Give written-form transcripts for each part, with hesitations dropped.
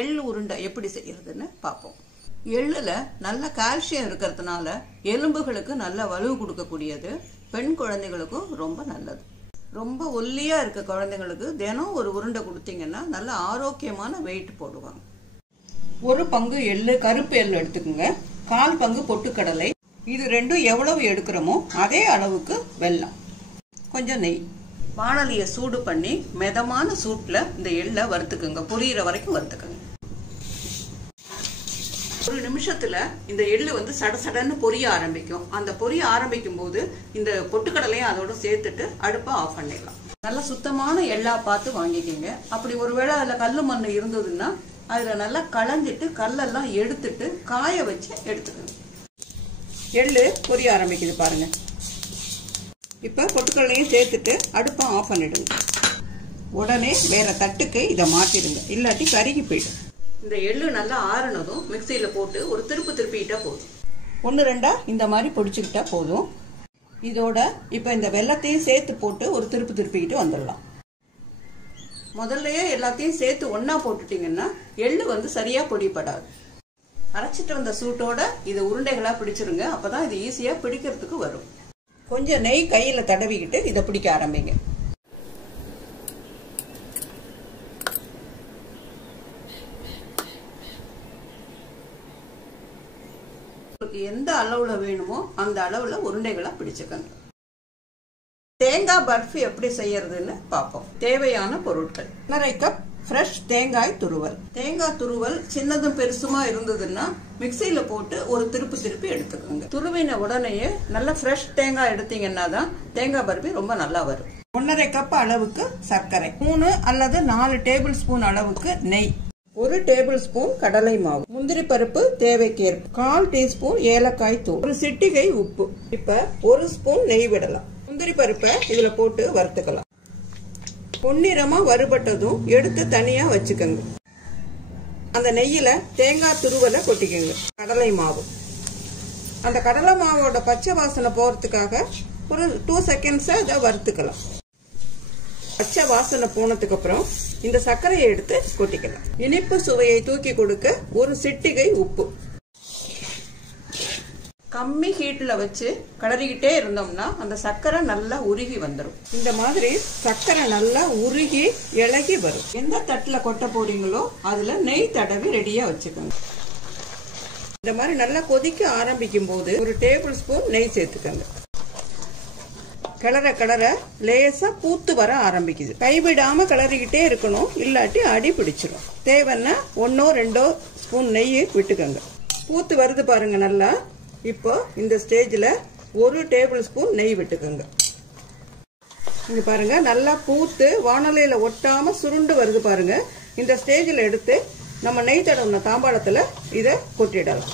எள்ளு உருண்டை எப்படி செய்யறதுன்னு பார்ப்போம். எள்ளுல நல்ல கால்சியம் இருக்கிறதுனால எலும்புகளுக்கு நல்ல வலு கொடுக்கக்கூடியது. பெண் குழந்தைகளுக்கும் ரொம்ப நல்லது. ரொம்ப ஒல்லியா இருக்க குழந்தைங்களுக்கு தினம் ஒரு உருண்டை கொடுத்தீங்கன்னா நல்ல ஆரோக்கியமான வெயிட் போடுவாங்க. ஒரு பங்கு எள்ளு, கருப்பு எள்ளு எடுத்துக்கோங்க. 1/4 பங்கு பொட்டுக்கடலை. இது ரெண்டும் எவ்வளவு எடுக்கிறோமோ அதே அளவுக்கு வெல்லம், கொஞ்சம் நெய். வாணலியை சூடு பண்ணி மிதமான சூட்டில் இந்த எள்ளை வறுத்துக்குங்க. பொரியிற வரைக்கும் வறுத்துக்குங்க. ஒரு நிமிஷத்துல இந்த எள்ளு சடசடன்னு பொரிய ஆரம்பிக்கும். அந்த பொரிய ஆரம்பிக்கும் போது இந்த பொட்டுக்கடலையும் அதோட சேர்த்துட்டு அடுப்பை ஆஃப் பண்ணிடலாம். நல்லா சுத்தமான எள்ளா பார்த்து வாங்கிக்கிங்க. அப்படி ஒருவேளை அதுல கல்லு மண் இருந்ததுன்னா அதுல நல்லா களைஞ்சிட்டு கல்லெல்லாம் எடுத்துட்டு காய வச்சு எடுத்துக்கணும். எள்ளு பொரிய ஆரம்பிக்குது பாருங்க. இப்ப பொட்டுக்கடலையும் சேர்த்துட்டு அடுப்பை ஆஃப் பண்ணிடுங்க. உடனே வேற தட்டுக்கு இதை மாத்திடுங்க, இல்லாட்டி கருகி போயிடும். இந்த எள்ளு நல்லா ஆறுனதும் மிக்சியில போட்டு ஒரு திருப்பிட்டா போதும். 1-2 இந்த மாதிரி பொடிச்சுக்கிட்டா போதும். இதோட இப்ப இந்த வெல்லத்தையும் சேர்த்து போட்டு ஒரு திருப்பிக்கிட்டு வந்துடலாம். முதல்லயே எல்லாத்தையும் சேர்த்து ஒன்னா போட்டுட்டீங்கன்னா எள்ளு சரியா பொடிப்படாது. அரைச்சிட்டு வந்த சூட்டோட இதை உருண்டைகளா பிடிச்சிருங்க. அப்பதான் இது ஈஸியா பிடிக்கிறதுக்கு வரும். கொஞ்சம் நெய் கையில தடவிக்கிட்டு இதை பிடிக்க ஆரம்பிங்க. எந்த அளவுல வேணுமோ அந்த அளவுல உருண்டைகளா பிடிச்சுக்கங்க. தேங்காய் பர்ஃபி எப்படி செய்யறதுன்னு பார்ப்போம். தேவையான பொருட்கள்: 1/2 கப் ஃப்ரெஷ் தேங்காய் துருவல். தேங்காய் துருவல் சின்னதும் பெருசுமா இருந்ததுன்னா மிக்சியில போட்டு ஒரு திருப்பி எடுத்துக்கோங்க. துருவின உடனேயே நல்ல ஃப்ரெஷ் தேங்காய் எடுத்தீங்கன்னா தான் தேங்காய் பர்ஃபி ரொம்ப நல்லா வரும். 1/2 கப் அளவுக்கு சர்க்கரை, 3 அல்லது 4 டேபிள் ஸ்பூன் அளவுக்கு நெய், 1 டேபிள் ஸ்பூன் கடலை மாவு, முந்திரி பருப்பு தேவைக்கேற்ப, 1/4 டீஸ்பூன் ஏலக்காய் தூள், 1 சிட்டிகை உப்பு. இப்ப 1 ஸ்பூன் நெய் விடலாம். முந்திரி பருப்பை இதுல போட்டு வறுத்துக்கலாம். பொன்னிறமா வறுபட்டதும் எடுத்து தனியா வச்சுக்கோங்க. அந்த நெய்யில தேங்காய் துருவலை கொட்டிக்கோங்க. கடலை மாவு, அந்த கடலை மாவோட பச்சை வாசனை போறதுக்காக ஒரு 2 செகண்ட்ஸ் அதை வறுத்துக்கலாம். பச்சை வாசனை போனதுக்கு அப்புறம் இந்த சர்க்கரையை எடுத்து கொட்டிக்கலாம். இனிப்பு சுவையை தூக்கி கொடுக்க 1 சிட்டிகை உப்பு. கம்மி ஹீட்ல வச்சு கிளறிக்கிட்டே இருந்தோம்னா அந்த சர்க்கரை நல்லா உருகி வந்துடும். இந்த மாதிரி சர்க்கரை நல்லா உருகி இளகி வரும். எந்த தட்டுல கொட்ட போறீங்களோ அதுல நெய் தடவி ரெடியா வச்சுக்கோங்க. இந்த மாதிரி நல்லா கொதிக்க ஆரம்பிக்கும் போது 1 டேபிள் ஸ்பூன் நெய் சேர்த்துக்கோங்க. கிளற லேசா பூத்து வர ஆரம்பிக்குது. கைவிடாம கிளறிக்கிட்டே இருக்கணும், இல்லாட்டி அடி பிடிச்சிடும். தேவைன்னா 1-2 ஸ்பூன் நெய் விட்டுக்கோங்க. பூத்து வருது பாருங்க நல்லா. இப்போ இந்த ஸ்டேஜ்ல 1 டேபிள் ஸ்பூன் நெய் விட்டுக்கோங்க. இங்க பாருங்க நல்லா பூத்து வாணலையில ஒட்டாம சுருண்டு வருது பாருங்க. இந்த ஸ்டேஜ்ல எடுத்து நம்ம நெய் தடவின தாம்பாளத்துல இத கொட்டிடலாம்.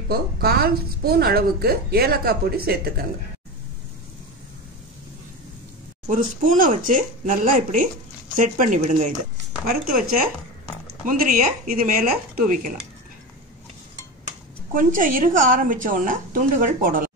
இப்போ 1/4 ஸ்பூன் அளவுக்கு ஏலக்காய் பொடி சேர்த்துக்கோங்க. 1 ஸ்பூனை வச்சு நல்லா இப்படி செட் பண்ணி விடுங்க. இதை வறுத்து வச்ச முந்திரிய இது மேல தூவிக்கலாம். கொஞ்சம் இறுக ஆரம்பிச்ச உடனே துண்டுகள் போடலாம்.